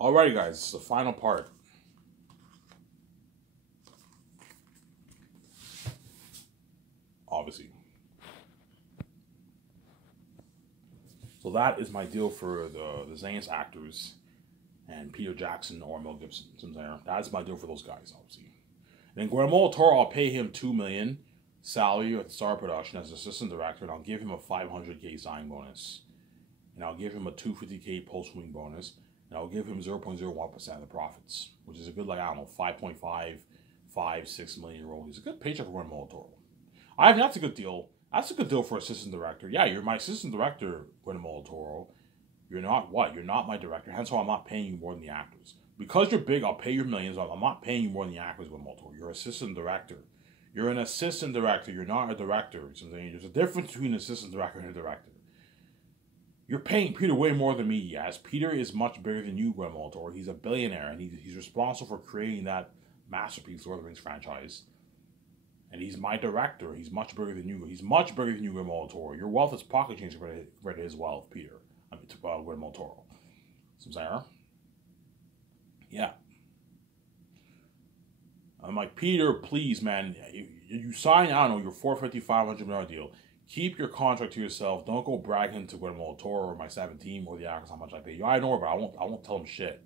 Alrighty, guys, the final part. Obviously. So that is my deal for the Zayn's actors and Peter Jackson or Mel Gibson. That's my deal for those guys, obviously. And then Guillermo del Toro, I'll pay him $2 million salary at Star Production as assistant director, and I'll give him a $500K signing bonus, and I'll give him a $250K post-wing bonus, and I'll give him 0.01% of the profits, which is a good, like, I don't know, 5.5, 6 million role. He's a good paycheck for Guillermo del Toro. That's a good deal. That's a good deal for assistant director. Yeah, you're my assistant director, Guillermo del Toro. You're not what? You're not my director. Hence why I'm not paying you more than the actors. Because you're big, I'll pay you millions. I'm not paying you more than the actors, Guillermo del Toro. You're assistant director. You're an assistant director. You're not a director. There's a difference between an assistant director and a director. You're paying Peter way more than me, yes. Peter is much bigger than you, Guillermo del Toro. He's a billionaire, and he's responsible for creating that masterpiece, Lord of the Rings franchise. And he's my director. He's much bigger than you. He's much bigger than you, Guillermo del Toro. Your wealth is pocket change compared to his wealth, Peter. Guillermo del Toro. Yeah. I'm like, Peter, please, man. You sign, I don't know, your $450, $500 million deal. Keep your contract to yourself. Don't go bragging to Guillermo del Toro or my 17 or the actors how much I pay you. I know, but I won't tell them shit.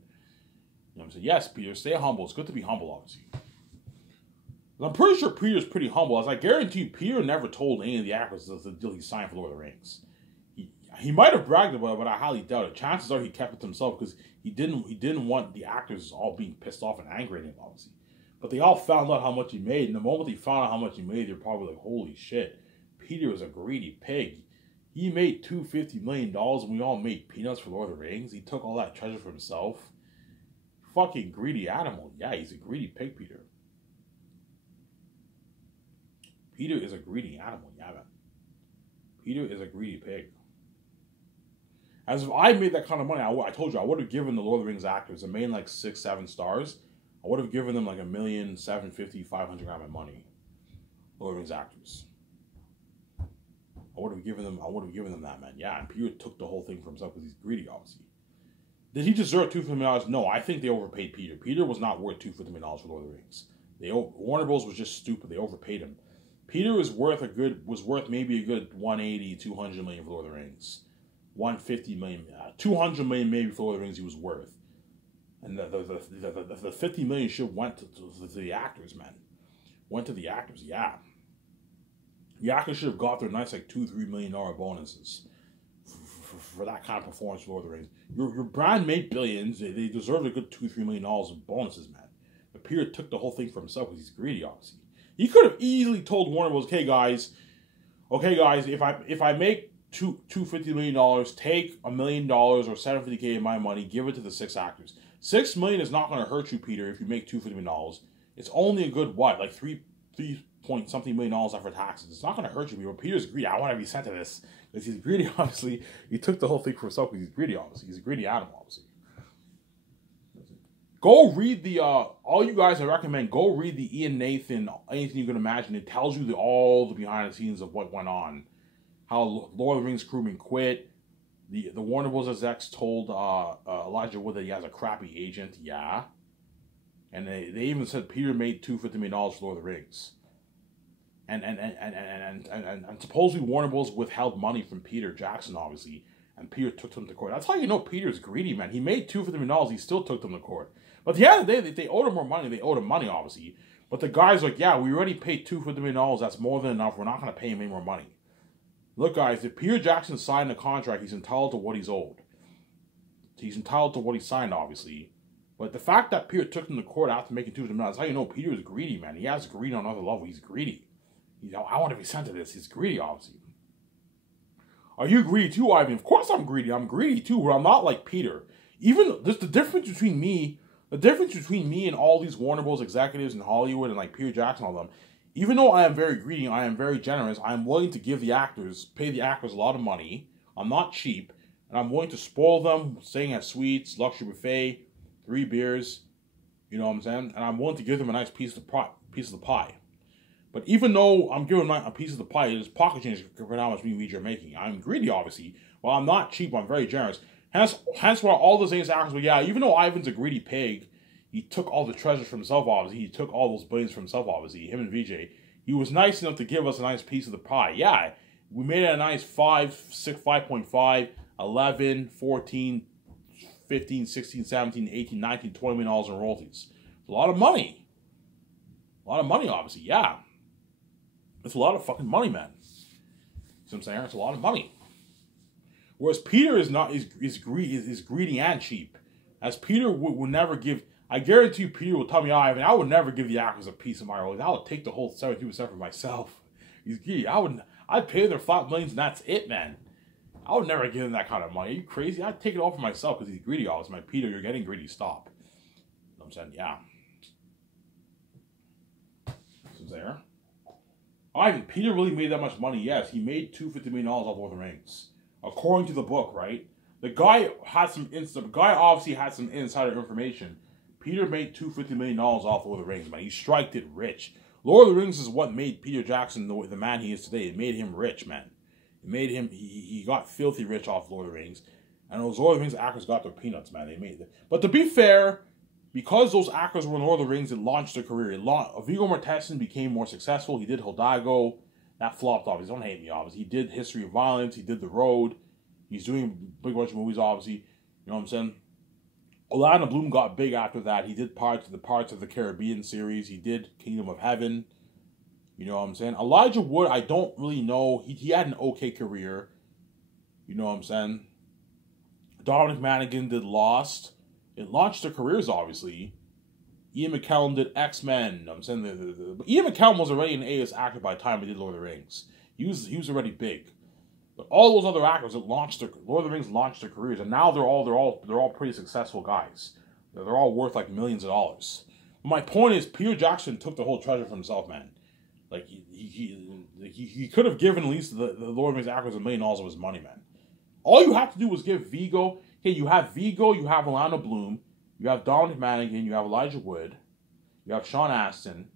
You know what I'm saying? Yes, Peter, stay humble. It's good to be humble, obviously. I'm pretty sure Peter's pretty humble. As I guarantee you, Peter never told any of the actors the deal he signed for Lord of the Rings. He might have bragged about it, but I highly doubt it. Chances are he kept it to himself because he didn't want the actors all being pissed off and angry at him, obviously. But they all found out how much he made, and the moment they found out how much he made, they're probably like, holy shit, Peter was a greedy pig. He made $250 million and we all made peanuts for Lord of the Rings. He took all that treasure for himself. Fucking greedy animal. Yeah, he's a greedy pig, Peter. Peter is a greedy animal, yeah, man. Peter is a greedy pig. As if I made that kind of money, I told you, I would have given the Lord of the Rings actors, the main like 6, 7 stars, I would have given them like $1,750,000, $500,000 of money. Lord of the Rings actors. I would have given them that, man. Yeah, and Peter took the whole thing for himself because he's greedy, obviously. Did he deserve $250 million? No, I think they overpaid Peter. Peter was not worth $250 million for Lord of the Rings. Warner Bros. Was just stupid. They overpaid him. Peter was worth maybe a good 180, 200 million for Lord of the Rings. 150 million, 200 million maybe for Lord of the Rings he was worth. And the 50 million should went to the actors, man. Went to the actors, yeah. The actors should have got their nice like $2-3 million bonuses for that kind of performance for Lord of the Rings. Your brand made billions. They deserve a good $2-3 million in bonuses, man. But Peter took the whole thing for himself because he's greedy, obviously. He could have easily told Warner Bros., okay guys, if I make $250 million, take $1 million or $750K of my money, give it to the 6 actors. $6 million is not going to hurt you, Peter, if you make $250 million. It's only a good what, like $3 point something million after taxes. It's not going to hurt you, Peter. Peter's greedy. I want to be sent to this because he's greedy. Obviously, he took the whole thing for himself because he's greedy. Obviously, he's a greedy animal. Obviously. Go read all you guys, I recommend, go read the Ian Nathan, anything you can imagine. It tells you all the behind the scenes of what went on. How Lord of the Rings crewman quit. The Warner Bros. Execs told Elijah Wood that he has a crappy agent. Yeah. And they even said Peter made $250 million for Lord of the Rings. And supposedly Warner Bros. Withheld money from Peter Jackson, obviously. And Peter took them to court. That's how you know Peter's greedy, man. He made $250 million. He still took them to court. But at the end of the day, they owed him more money. They owed him money, obviously. But the guy's like, yeah, we already paid $250 million. That's more than enough. We're not going to pay him any more money. Look, guys, if Peter Jackson signed a contract, he's entitled to what he's owed. He's entitled to what he signed, obviously. But the fact that Peter took him to court after making $250 million, that's how you know Peter is greedy, man. He has greed on another level. He's greedy. I want to be sent to this. He's greedy, obviously. Are you greedy too, Ivan? Of course I'm greedy. I'm greedy too, but I'm not like Peter. Even there's the difference between me and all these Warner Bros. Executives in Hollywood and like Peter Jackson and all them. Even though I am very greedy, I am very generous. I am willing to give the actors, pay the actors a lot of money. I'm not cheap, and I'm willing to spoil them, staying at suites, luxury buffet, 3 beers. You know what I'm saying? And I'm willing to give them a nice piece of the pie. But even though I'm giving a piece of the pie, it is pocket change compared to how much meat you're making. I'm greedy, obviously. While I'm not cheap, I'm very generous. Hence why all the Zane's actors were, yeah, even though Ivan's a greedy pig, he took all the treasures for himself, obviously. He took all those billions for himself, obviously. Him and VJ. He was nice enough to give us a nice piece of the pie. Yeah, we made it a nice 5.5, 11, 14, 15, 16, 17, 18, 19, $20 million in royalties. It's a lot of money. A lot of money, obviously, yeah. It's a lot of fucking money, man. See what I'm saying? It's a lot of money. Whereas Peter is not is greedy and cheap. As Peter would never give. I guarantee you, Peter will tell me, Ivan, I would never give the actors a piece of my royalties. I would take the whole 72% for myself. He's greedy. I'd pay their flat millions and that's it, man. I would never give him that kind of money. Are you crazy? I'd take it all for myself because he's greedy. I was like, Peter, you're getting greedy. Stop. You know what I'm saying? Yeah. This is there. Ivan, Peter really made that much money. Yes, he made $250 million off Lord of the Rings. According to the book, right? The guy obviously had some insider information. Peter made $250 million off Lord of the Rings, man. He striked it rich. Lord of the Rings is what made Peter Jackson the man he is today. It made him rich, man. It made him, he got filthy rich off Lord of the Rings. And those Lord of the Rings actors got their peanuts, man. They made it. But to be fair, because those actors were in Lord of the Rings, it launched their career. Viggo Mortensen became more successful. He did Hidalgo. That flopped, obviously. Don't hate me, obviously. He did History of Violence. He did The Road. He's doing big bunch of movies, obviously. You know what I'm saying? Orlando Bloom got big after that. He did parts of the Caribbean series. He did Kingdom of Heaven. You know what I'm saying? Elijah Wood, I don't really know. He had an okay career. You know what I'm saying? Dominic Monaghan did Lost. It launched their careers, obviously. Ian McKellen did X-Men. You know what I'm saying? But Ian McKellen was already an A-list actor by the time he did Lord of the Rings. He was already big. But all those other actors that launched Lord of the Rings launched their careers, and now they're all pretty successful guys. They're all worth like millions of dollars. But my point is, Peter Jackson took the whole treasure for himself, man. Like he could have given at least the Lord of the Rings actors $1 million of his money, man. All you have to do was give Viggo. Hey, you have Viggo, you have Orlando Bloom, you have Dominic Monaghan, you have Elijah Wood, you have Sean Astin,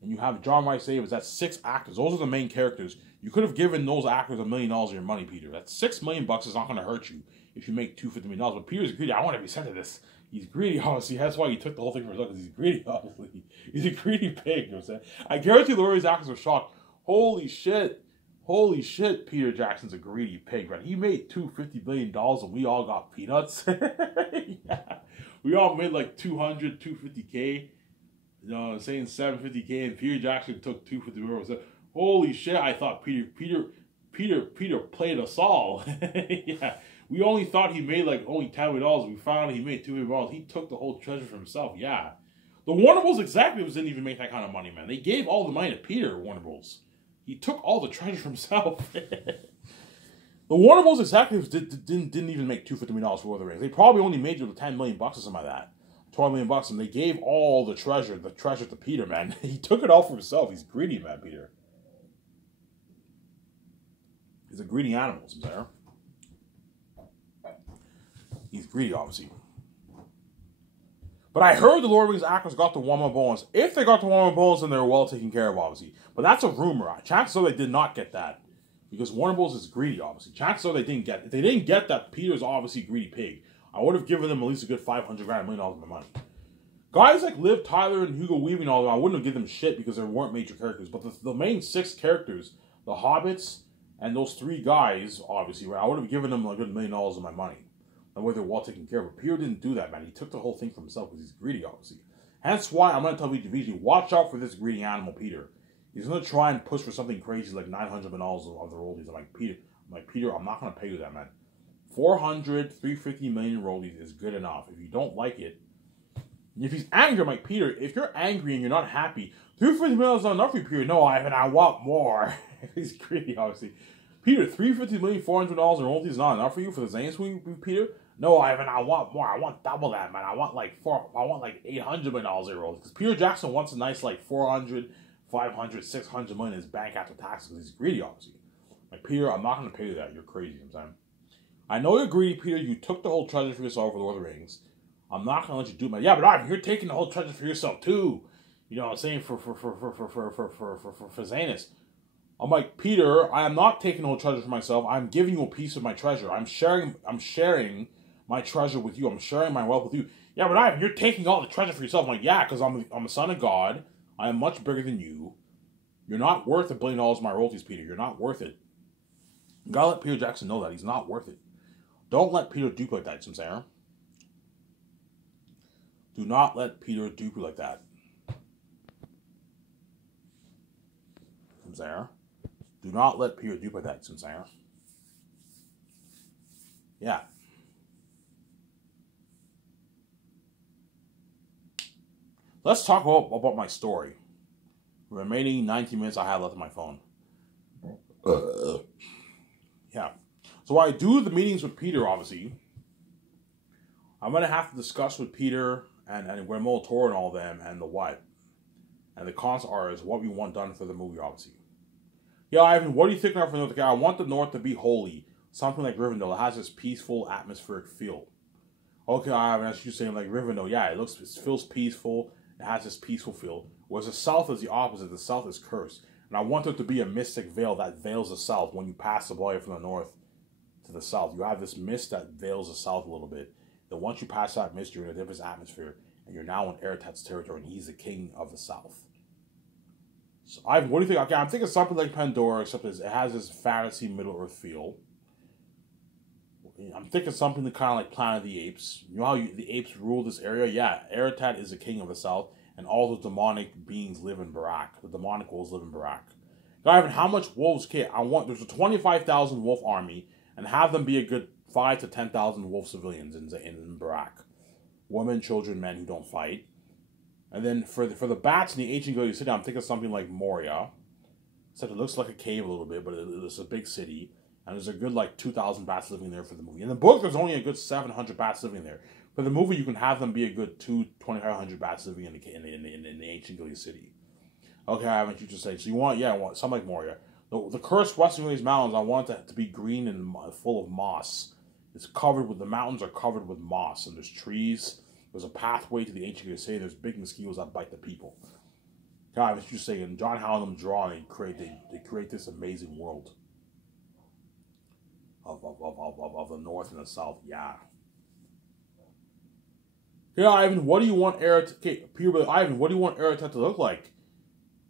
and you have John Rhys Davies. That's 6 actors. Those are the main characters. You could have given those actors $1 million of your money, Peter. That's $6 million is not going to hurt you if you make $250 million. But Peter's greedy. I want to be sent to this. He's greedy, obviously. That's why he took the whole thing for himself, because he's greedy, obviously. He's a greedy pig, you know what I'm saying? I guarantee the Lord's actors were shocked. Holy shit, Peter Jackson's a greedy pig, right? He made $250 million and we all got peanuts. Yeah. We all made like 200, 250K. You know what I'm saying? 750K, and Peter Jackson took 250 million. Holy shit, I thought Peter played us all. Yeah. We only thought he made like only $10 million. We found out he made $2 million. He took the whole treasure for himself. Yeah. The Warner Bros. Executives didn't even make that kind of money, man. They gave all the money to Peter, Warner Bros. He took all the treasure for himself. The Warner Bros. Executives didn't even make $250 million for Lord of the Rings. They probably only made $10 million or something like that. $12 million, and they gave all the treasure to Peter, man. He took it all for himself. He's greedy, man, Peter. He's a greedy animal, isn't there? He's greedy, obviously. But I heard the Lord of the Rings actors got the warm bones. If they got the warm bones, then they're well taken care of, obviously. But that's a rumor. Chances are they did not get that. Because Warner Bros. Is greedy, obviously. Chances are they didn't get it. If they didn't get that, Peter's obviously a greedy pig. I would have given them at least a good $500,000, $1 million of my money. Guys like Liv Tyler and Hugo Weaving, all I wouldn't have given them shit because they weren't major characters. But the main 6 characters, the Hobbits, and those 3 guys, obviously, right, I would have given them a good $1 million of my money. That way they're well taken care of. But Peter didn't do that, man. He took the whole thing for himself because he's greedy, obviously. Hence why I'm going to tell VG, watch out for this greedy animal, Peter. He's going to try and push for something crazy like $900 million of the royalties. I'm like, Peter, I'm not going to pay you that, man. 400, 350 million royalties is good enough. If you don't like it, if he's angry, I'm like, Peter, if you're angry and you're not happy, 350 million is not enough for you, Peter. No, Ivan, I want more. He's greedy, obviously. Peter, 350 million, $400 in royalties is not enough for you for the Zayn swing, Peter? No, Ivan, I want more. I want double that, man. I want like $800 million in royalties. Because Peter Jackson wants a nice like 400, 500, 600 million in his bank after taxes because he's greedy, obviously. Like, Peter, I'm not going to pay you that. You're crazy, you know what I'm saying? I know you're greedy, Peter. You took the whole treasure for yourself for Lord of the Rings. I'm not going to let you do it, man. Yeah, but Ivan, you're taking the whole treasure for yourself, too. You know what I'm saying? For Zanus. I'm like, Peter, I am not taking no treasure for myself. I'm giving you a piece of my treasure. I'm sharing my treasure with you. I'm sharing my wealth with you. Yeah, but Ivan, you're taking all the treasure for yourself. I'm like, yeah, because I'm a son of God. I am much bigger than you. You're not worth $1 billion of my royalties, Peter. You're not worth it. You gotta let Peter Jackson know that. He's not worth it. Don't let Peter dupe like that, Sarah. Do not let Peter dupe you like that. Sarah. Do not let Peter dupe like that, Sarah. Yeah. Let's talk about my story. The remaining 19 minutes I have left on my phone. Yeah. So while I do the meetings with Peter, obviously, I'm going to have to discuss with Peter and Guillermo del Toro and all them and the what. And the cons are is what we want done for the movie, obviously. Yeah, Ivan, what are you thinking of for North? I want the North to be holy. Something like Rivendell. It has this peaceful atmospheric feel. Okay, Ivan, as you're saying, like Rivendell, yeah, it feels peaceful. It has this peaceful feel. Whereas the South is the opposite. The South is cursed. And I want there to be a mystic veil that veils the South when you pass the way from the North to the South. You have this mist that veils the South a little bit. Then once you pass that mist, you're in a different atmosphere. And you're now in Eretat's territory. And he's the king of the South. So, Ivan, what do you think? Okay, I'm thinking something like Pandora, except it has this fantasy Middle-earth feel. I'm thinking something kind of like Planet of the Apes. You know how the apes rule this area? Yeah, Eretat is the king of the South. And all the demonic beings live in Barak. The demonic wolves live in Barak. Ivan, how much wolves there's a 25,000 wolf army, and have them be a good 5 to 10,000 wolf civilians in Barak. Women, children, men who don't fight. And then for the bats in the ancient Gilead city, I'm thinking something like Moria. Except it looks like a cave a little bit, but it's a big city. And there's a good 2,000 bats living there for the movie. In the book, there's only a good 700 bats living there. For the movie, you can have them be a good 2,500 bats living in the ancient Gilead city. Okay, I haven't you just say. So you want something like Moria. The cursed Western Range Mountains, I want it to be green and full of moss. The mountains are covered with moss, and there's trees. There's a pathway to the ancient Gilead city. There's big mosquitoes that bite the people. God, as you say, and John Howland drawing, they create this amazing world of the North and the South. Yeah. Yeah, Ivan, what do you want Ivan, what do you want Eretat to look like?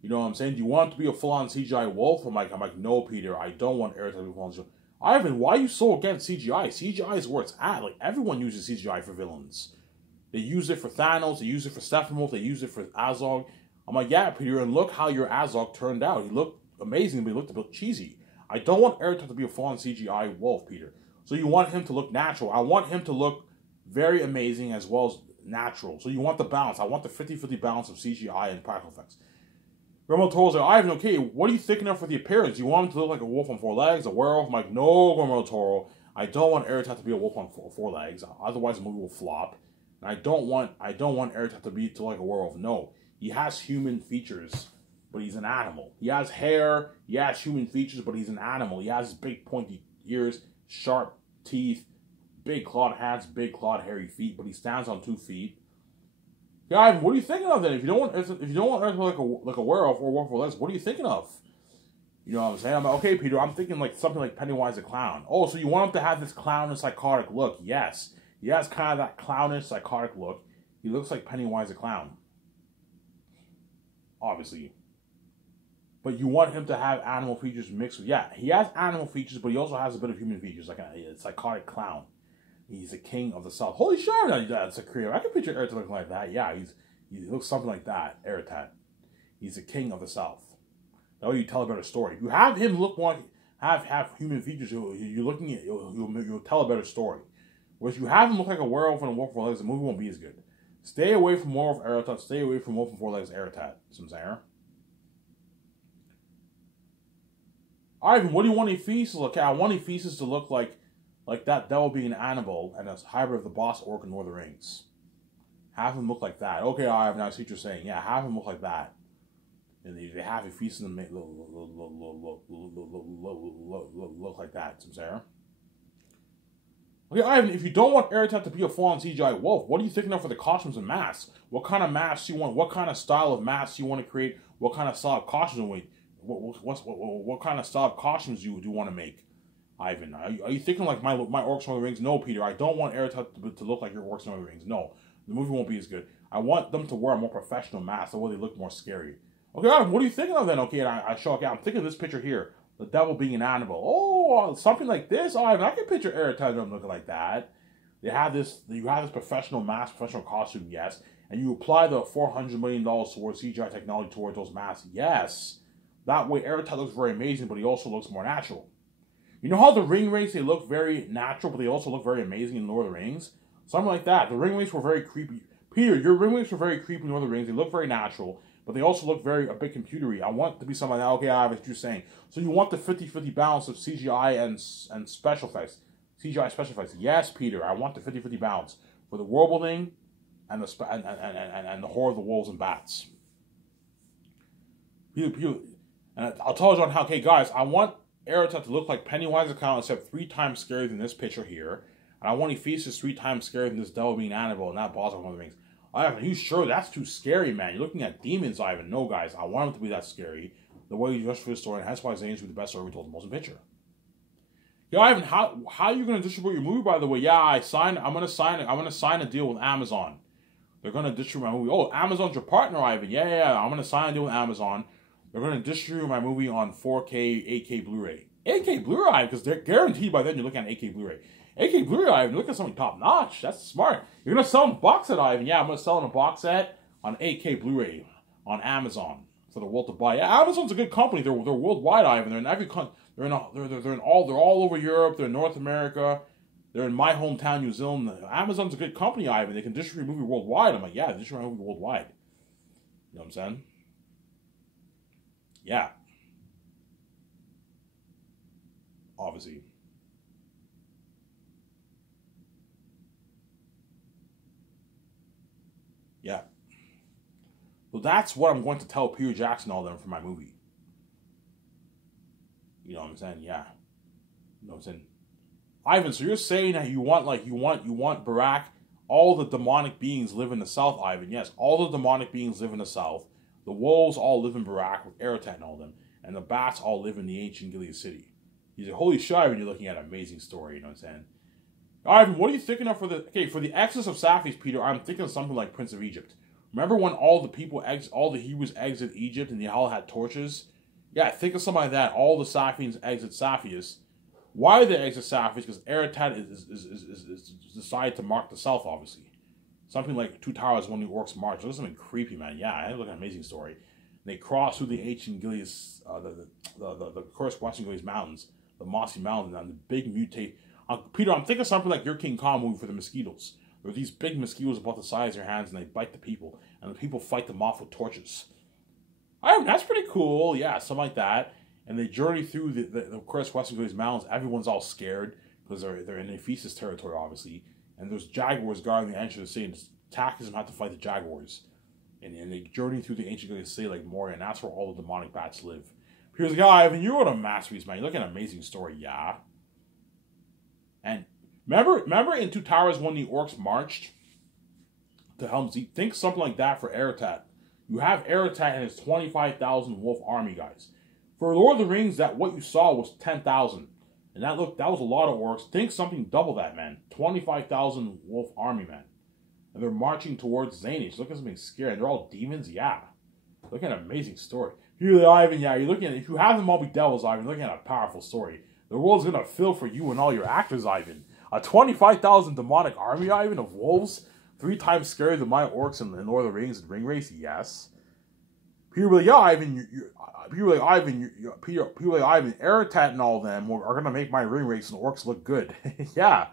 You know what I'm saying? Do you want it to be a full-on CGI wolf? I'm like, no, Peter, I don't want Eretat to be full-on CGI. Ivan, why are you so against CGI? CGI is where it's at. Like, everyone uses CGI for villains. They use it for Thanos, they use it for Steppenwolf, they use it for Azog. I'm like, yeah, Peter, and look how your Azog turned out. He looked amazing, but he looked a bit cheesy. I don't want Eretat to be a full-on CGI wolf, Peter. So you want him to look natural. I want him to look very amazing as well as natural. So you want the balance. I want the 50-50 balance of CGI and practical effects. Guillermo del Toro's like, Ivan, okay, what are you thinking of for the appearance? You want him to look like a wolf on 4 legs, a werewolf? I'm like, no, Guillermo del Toro. I don't want Eretat to be a wolf on 4 legs. Otherwise, the movie will flop. And I don't want Eretat to be like a werewolf. No, he has human features, but he's an animal. He has hair. He has human features, but he's an animal. He has big pointy ears, sharp teeth, big clawed hands, big clawed hairy feet, but he stands on 2 feet. Guys, what are you thinking of then? If you don't want Eretat like a werewolf or wolf with legs, what are you thinking of? You know what I'm saying? I'm like, okay, Peter, I'm thinking like something like Pennywise the Clown. Oh, so you want him to have this clownish, psychotic look? Yes, he has kind of that clownish, psychotic look. He looks like Pennywise the Clown, obviously. But you want him to have animal features mixed with... Yeah, he has animal features, but he also has a bit of human features, like a psychotic clown. He's the king of the South. Holy shit, that's a creative. I can picture Eretat looking like that. Yeah, he looks something like that, Eretat. He's the king of the South. That way you tell a better story. If you have him look more... Have human features, you'll tell a better story. Whereas you have him look like a werewolf and a wolf with 4 legs, the movie won't be as good. Stay away from werewolf Eretat. Stay away from wolf and 4 legs Eretat. Some saying. Ivan, what do you want Ephesus to look? Okay, I want Ephesus to look like that devil being an animal and a hybrid of the boss orc in Lord of the Rings. Have him look like that. Okay, Ivan, I see what you're saying. Yeah, have him look like that. And they have Ephesus look like that. Some saying. Okay, Ivan, if you don't want Eretat to be a full-on CGI wolf, what are you thinking of for the costumes and masks? What kind of masks you want? What kind of style of masks you want to create? What kind of style of costumes what kind of style of costumes do you want to make, Ivan? Are you thinking like my Orcs Lord of the Rings? No, Peter, I don't want Erettat to look like your Orcs Lord of the Rings. No, the movie won't be as good. I want them to wear a more professional mask, the way they look more scary. Okay, Ivan, what are you thinking of then? Okay, and I show, okay, I'm thinking of this picture here. The devil being an animal. Oh, something like this? Oh, Ivan, I can picture Erettat looking like that. You have this professional mask, professional costume, yes. And you apply the $400 million towards CGI technology towards those masks, yes. That way, Erettat looks very amazing, but he also looks more natural. You know how the ring wraiths, they look very natural, but they also look very amazing in Lord of the Rings? Something like that. The ring wraiths were very creepy. Peter, your ring wraiths were very creepy in Lord of the Rings. They look very natural, but they also look a bit computery. I want it to be something like that. Okay, I have what you're saying. So you want the 50-50 balance of CGI and special effects. CGI special effects. Yes, Peter, I want the 50-50 balance for the world building and the horror of the wolves and bats. Peter, and I'll tell John how, okay, guys, I want Erettat to look like Pennywise the Clown, except 3 times scarier than this picture here. And I want Ephesus 3 times scarier than this devil being Annabelle and that boss of one of the rings. Ivan, are you sure that's too scary, man? You're looking at demons, Ivan. No, guys, I want them to be that scary. The way you just for the story, and that's why Zane's be the best story we told in the motion picture. Yeah, Ivan, how are you gonna distribute your movie, by the way? Yeah, I'm gonna sign a deal with Amazon. They're gonna distribute my movie. Oh, Amazon's your partner, Ivan. Yeah. I'm gonna sign a deal with Amazon. They're gonna distribute my movie on 4K, 8K Blu-ray. 8K Blu-ray, because they're guaranteed by then you're looking at 8K Blu-ray. 8K Blu-ray, Ivan, look at something top notch. That's smart. You're gonna sell a box set, Ivan. Yeah, I'm gonna sell in a box set on 8K Blu-ray on Amazon for the world to buy. Yeah, Amazon's a good company. They're worldwide, Ivan. They're in every country. They're all over Europe. They're in North America. They're in my hometown, New Zealand. Amazon's a good company, Ivan. They can distribute a movie worldwide. I'm like, yeah, distribute a movie worldwide. You know what I'm saying? Yeah. Obviously. Yeah. So that's what I'm going to tell Peter Jackson all them for my movie. You know what I'm saying? Yeah. You know what I'm saying? Ivan, so you're saying that you want Barack, all the demonic beings live in the south, Ivan. Yes, all the demonic beings live in the south. The wolves all live in Barack with Erettat and all them. And the bats all live in the ancient Gilead city. He's like, holy shit, Ivan, you're looking at an amazing story, you know what I'm saying? Ivan, what are you thinking of for the Exodus of Sapphies, Peter? I'm thinking of something like Prince of Egypt. Remember when all the Hebrews exit Egypt and they all had torches? Yeah, think of something like that. All the Saphians exit Saphius. Why did they exit Saphius? Because Erettat is decided to mark the south, obviously. Something like Two Towers when the orcs march. It was something creepy, man. Yeah, it looked like an amazing story. And they cross through the ancient Gilead, the cursed Western Gilead mountains, the mossy mountains, and the big mutate. Peter, I'm thinking of something like your King Kong movie for the mosquitoes. There are these big mosquitoes about the size of your hands, and they bite the people, and the people fight them off with torches. That's pretty cool. Yeah, something like that. And they journey through the cursed Western Gilead mountains. Everyone's all scared because they're in Ephesus territory, obviously. And there's jaguars guarding the entrance of the city, and Takism have to fight the jaguars. And they journey through the ancient Gilead city like Moria, and that's where all the demonic bats live. Peter's like, Ivan, you wrote a masterpiece, man. You look at an amazing story, yeah. And remember in Two Towers when the orcs marched to Helm's Deep? Think something like that for Erettat. You have Erettat and his 25,000 wolf army, guys. For Lord of the Rings, what you saw was 10,000. And that was a lot of orcs. Think something double that, man. 25,000 wolf army, man. And they're marching towards Zanage. Look at something scary. They're all demons, yeah. Look at an amazing story. You're Ivan, yeah, you're looking at, if you have them all be devils, Ivan, you're looking at a powerful story. The world's gonna fill for you and all your actors, Ivan. A 25,000 demonic army, Ivan, of wolves, 3 times scarier than my orcs in Lord of the Rings and Ring Race, yes. People like, yeah, Ivan, people like Ivan, Erettat and all them are gonna make my Ring Race and the orcs look good. Yeah.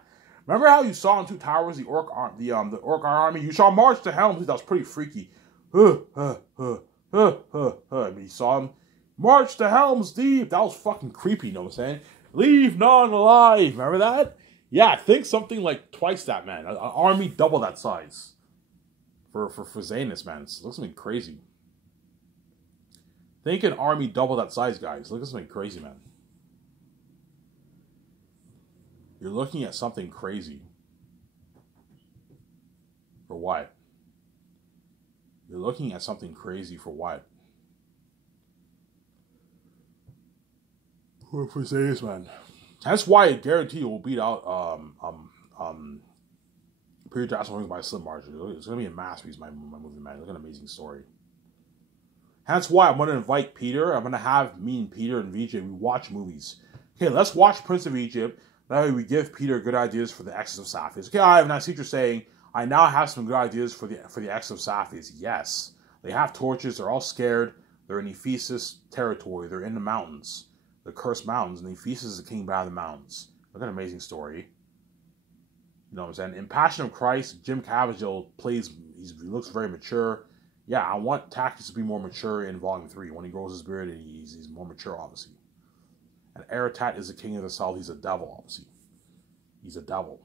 Remember how you saw in Two Towers the orc army? You saw March to Helm's Deep. That was pretty freaky. You saw him march to Helm's Deep. That was fucking creepy. You know what I'm saying? Leave none alive. Remember that? Yeah, think something like twice that, man. An army double that size for Zanus, man. It looks something crazy. Think an army double that size, guys. Look at something crazy, man. You're looking at something crazy. For what? You're looking at something crazy for what? for serious, man. That's why I guarantee will beat out Peter Jackson by a slim margin. It's gonna be a masterpiece, my movie, man. It's an amazing story. That's why I'm gonna invite Peter. I'm gonna have me and Peter and VJ. We watch movies. Okay, let's watch Prince of Egypt. That way we give Peter good ideas for the Exodus of Sapphias. Okay, and I see what you're saying. I now have some good ideas for the Exodus of Sapphias. Yes, they have torches. They're all scared. They're in Ephesus territory. They're in the mountains, the cursed mountains, and Ephesus is the king out of the mountains. Look at an amazing story. You know what I'm saying? In Passion of Christ, Jim Caviezel plays. He looks very mature. Yeah, I want Tactics to be more mature in Volume 3. When he grows his beard, and he's more mature, obviously. And Aratat is the king of the south. He's a devil, obviously. He's a devil.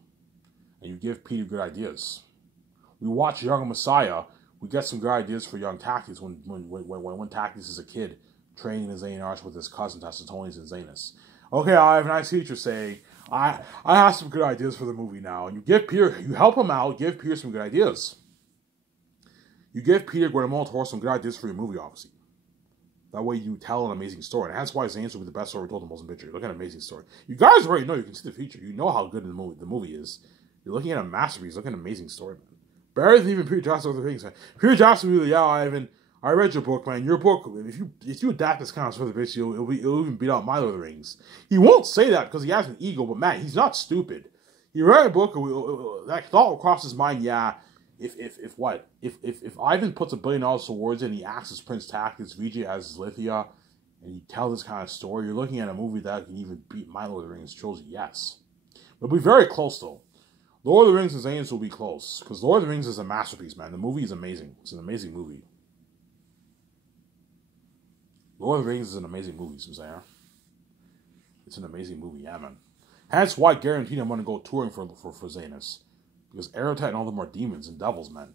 And you give Peter good ideas. We watch Young Messiah. We get some good ideas for young Tactics when Tactics is a kid training the Xehanarch with his cousin Tacitonius and Xanus. Okay, Ivan, I see what you're saying. I have some good ideas for the movie now. And you give Peter, you help him out, give Peter some good ideas. You give Peter Guillermo del Toro some good ideas for your movie, obviously. That way you tell an amazing story. And that's why Xanus will be the best story told in motion picture. Look at an amazing story. You guys already know, you can see the future. You know how good the movie is. You're looking at a masterpiece. Look at an amazing story, man. Better than even Peter Jackson other things, man. Peter Jackson will be like, yeah, Ivan, I read your book, man. Your book, if you adapt this kind of stuff, it'll even beat out my Lord of the Rings. He won't say that because he has an ego, but man, he's not stupid. He read a book, that thought will cross his mind, yeah, if Ivan puts $1 billion towards it and he acts as Prince Tactics, VJ as Lithia, and you tell this kind of story, you're looking at a movie that can even beat my Lord of the Rings trilogy, yes. But it'll be very close, though. Lord of the Rings and Xanus will be close, because Lord of the Rings is a masterpiece, man. The movie is amazing. It's an amazing movie. Lord of the Rings is an amazing movie, Suzanne. It's an amazing movie, yeah, man. That's why I guarantee I'm going to go touring for Xanus. Because Aratat and all of them are demons and devils, man.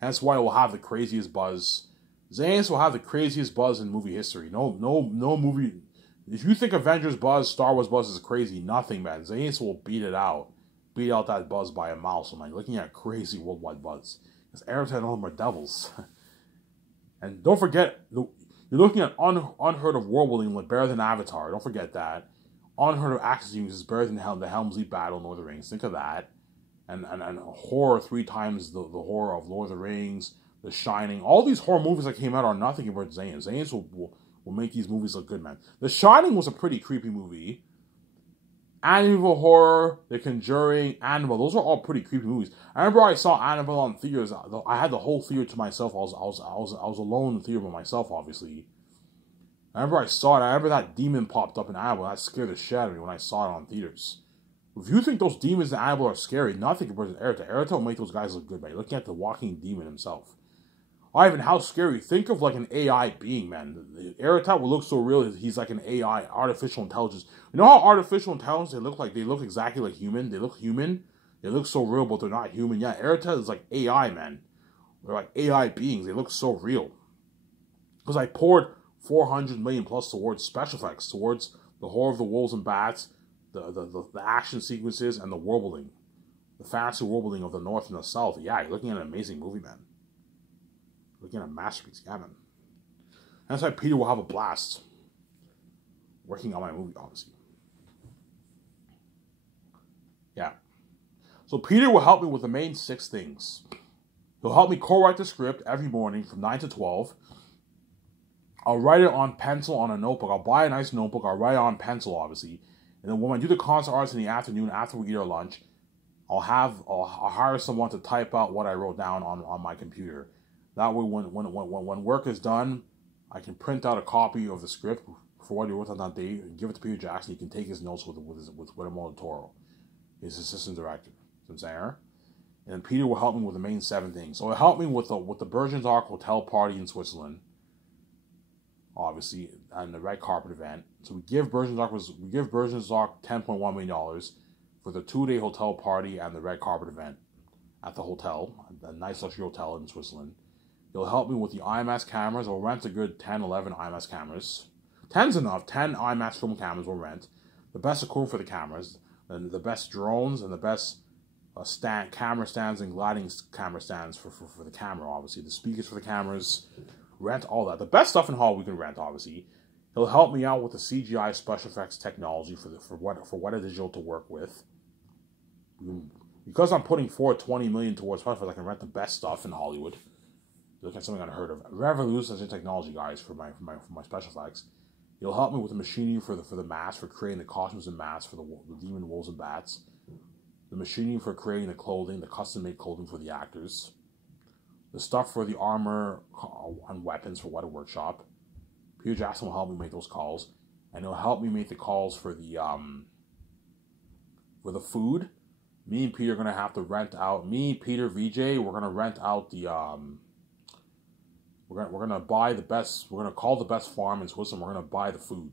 That's why it will have the craziest buzz. Xanus will have the craziest buzz in movie history. No movie. If you think Avengers buzz, Star Wars buzz is crazy, nothing, man. Xanus will beat it out. Beat out that buzz by a mile. So, man, looking at crazy worldwide buzz. Because Aratat and all of them are devils. And don't forget, you're looking at unheard of world building like better than Avatar. Don't forget that. Unheard of action scenes is better than the Helm's Deep battle in Lord of the Rings. Think of that. And horror 3 times the horror of Lord of the Rings, The Shining. All these horror movies that came out are nothing compared to Xanus. Xanus will make these movies look good, man. The Shining was a pretty creepy movie. Annabelle horror, The Conjuring, Annabelle. Those are all pretty creepy movies. I remember I saw Annabelle on theaters. I had the whole theater to myself. I was alone in the theater by myself, obviously. I remember I saw it. I remember that demon popped up in Annabelle. That scared the shit out of me when I saw it on theaters. If you think those demons in Annabelle are scary, nothing compared to Aratat. Aratat will make those guys look good, man. Looking at the walking demon himself. Ivan, how scary. Think of like an AI being, man. Aratat will look so real. He's like an AI, artificial intelligence. You know how artificial intelligence they look like? They look exactly like human. They look human. They look so real, but they're not human. Yeah, Aratat is like AI, man. They're like AI beings. They look so real. Because I poured 400 million plus towards special effects, towards the horror of the wolves and bats, the action sequences, and the world building. The fantasy world building of the North and the South. Yeah, you're looking at an amazing movie, man. Looking at a masterpiece, yeah, man. That's why Peter will have a blast working on my movie, obviously. Yeah. So Peter will help me with the main 6 things. He'll help me co-write the script every morning from 9 to 12. I'll write it on pencil on a notebook. I'll buy a nice notebook. I'll write it on pencil, obviously. And then when I do the concept arts in the afternoon, after we eat our lunch, I'll hire someone to type out what I wrote down on my computer. That way, when work is done, I can print out a copy of the script for what he wrote on that day and give it to Peter Jackson. He can take his notes with Guillermo del Toro, his assistant director. And then Peter will help me with the main 7 things. So he'll help me with the Bergen's Arc hotel party in Switzerland, obviously, and the red carpet event. So we give Bergen's Arc $10.1 million for the 2-day hotel party and the red carpet event at the hotel, a nice luxury hotel in Switzerland. He'll help me with the IMAX cameras. I'll rent a good 10, 11 IMAX cameras. 10's enough. 10 IMAX film cameras will rent. The best equipment for the cameras. And the best drones and the best camera stands and gliding camera stands for the camera, obviously. The speakers for the cameras. Rent all that. The best stuff in Hall we can rent, obviously. He'll help me out with the CGI special effects technology for Weta Digital to work with. Because I'm putting forward $20 million towards special effects, I can rent the best stuff in Hollywood. Look at something unheard of. Revolutionary technology, guys, for my special effects. He'll help me with the machining for the masks, for creating the costumes and masks for the demon wolves and bats. The machining for creating the clothing, the custom-made clothing for the actors. The stuff for the armor and weapons for Weta Workshop. Peter Jackson will help me make those calls, and he'll help me make the calls for the food. Me and Peter are gonna have to rent out. Me, Peter, VJ, we're gonna rent out the We're gonna buy the best. We're gonna call the best farm in Switzerland. We're gonna buy the food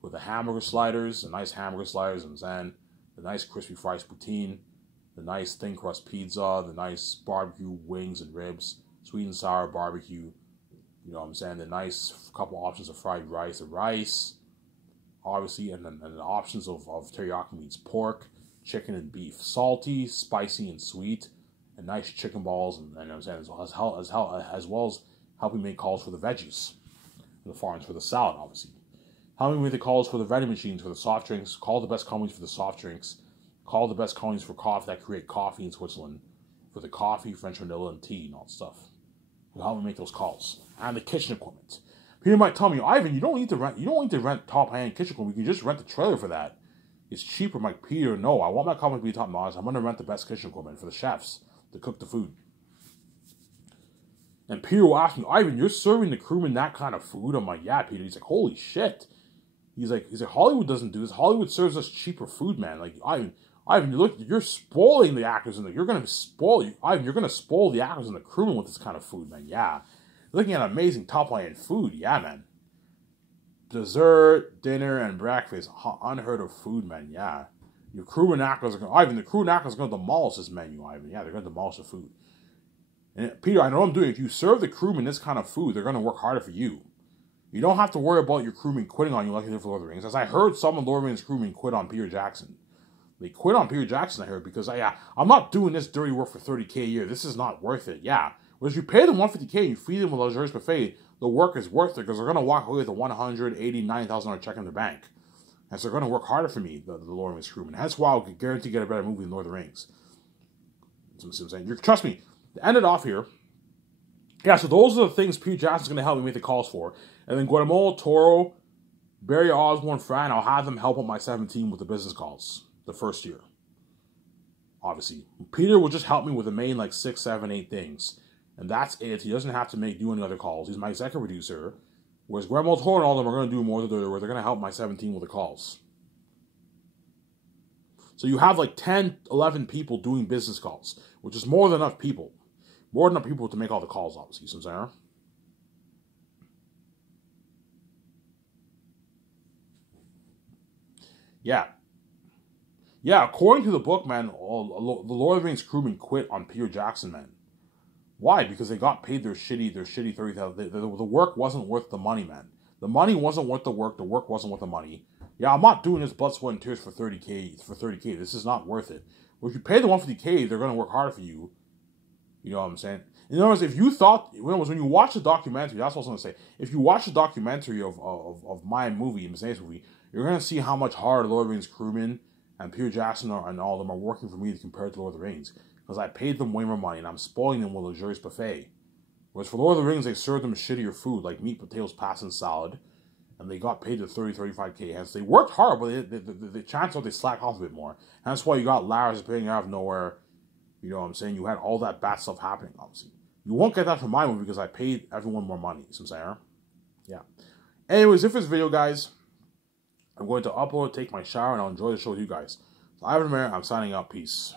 with the hamburger sliders, the nice hamburger sliders, and then the nice crispy fries poutine, the nice thin crust pizza, the nice barbecue wings and ribs, sweet and sour barbecue. You know what I'm saying? The nice couple options of fried rice, the rice, obviously, and the options of teriyaki meats, pork, chicken, and beef, salty, spicy, and sweet, and nice chicken balls, and you know what I'm saying, as well as helping make calls for the veggies, the farms for the salad, obviously. Helping make the calls for the vending machines, for the soft drinks, call the best companies for the soft drinks, call the best companies for coffee that create coffee in Switzerland, for the coffee, French vanilla, and tea, and all that stuff. Will help me make those calls. And the kitchen equipment. People might tell me, Ivan, you don't need to rent top-end kitchen equipment. You can just rent the trailer for that. It's cheaper. I'm like, Peter, no, I want my company to be top-notch. I'm going to rent the best kitchen equipment for the chefs to cook the food. And Peter will ask me, Ivan, you're serving the crewmen that kind of food? I'm like, yeah, Peter. He's like, holy shit. He's like, Hollywood doesn't do this. Hollywood serves us cheaper food, man. Like, Ivan, you're spoiling the actors you're going to spoil the actors and the crewmen with this kind of food, man. Yeah. Looking at amazing top-line food, yeah, man. Dessert, dinner, and breakfast, unheard of food, man. Yeah. Your crew and actors are going. The crew and actors are going to demolish this menu, Ivan. Yeah, they're going to demolish the food. And Peter, I know what I'm doing. If you serve the crewmen this kind of food, they're going to work harder for you. You don't have to worry about your crewmen quitting on you like they did for Lord of the Rings. As I heard some of Lord of the Rings crewmen quit on Peter Jackson. They quit on Peter Jackson, I heard, because I'm not doing this dirty work for $30K a year. This is not worth it. Yeah. Whereas you pay them $150K and you feed them a luxurious buffet, the work is worth it because they're going to walk away with a $189,000 check in their bank. And so they're going to work harder for me, the Lord of the Rings crewmen. That's why I'll guarantee to get a better movie than Lord of the Rings. That's what I'm saying. Trust me, to end it off here, yeah, so those are the things Peter Jackson's going to help me make the calls for. And then Guillermo Toro, Barry Osborne, Fran, I'll have them help out my 17 with the business calls the first year. Obviously. Peter will just help me with the main, 6, 7, 8 things. And that's it. He doesn't have to do any other calls. He's my executive producer. Whereas Guillermo Toro and all of them are going to do more of the dirty work. They're going to help my 17 with the calls. So you have 10, 11 people doing business calls, which is more than enough people. More than enough people to make all the calls, obviously. You know what I'm saying? Yeah. Yeah, according to the book, man, the Lord of the Rings crewmen quit on Peter Jackson, man. Why? Because they got paid their shitty $30,000. The work wasn't worth the money, man. The money wasn't worth the work wasn't worth the money. Yeah, I'm not doing this blood, sweat, and tears for $30K. This is not worth it. Well, if you pay the $150K, they're going to work harder for you. You know what I'm saying? In other words, if you thought, when you watch the documentary, that's what I was going to say. If you watch the documentary of my movie, Mercedes movie, you're going to see how much harder Lord of the Rings crewmen and Peter Jackson and all of them are working for me compared to Lord of the Rings. Because I paid them way more money and I'm spoiling them with a luxurious buffet. Whereas for Lord of the Rings, they served them shittier food like meat, potatoes, pasta, and salad. And they got paid the 30, 35K. Hence, they worked hard, but the chances are they slacked off a bit more. And that's why you got Lars appearing out of nowhere. You know what I'm saying? You had all that bad stuff happening, obviously. You won't get that from my movie because I paid everyone more money. You know what I'm saying? Yeah. Anyways, if this video, guys, I'm going to upload, take my shower, and I'll enjoy the show with you guys. So, Ivan Mayer, I'm signing out. Peace.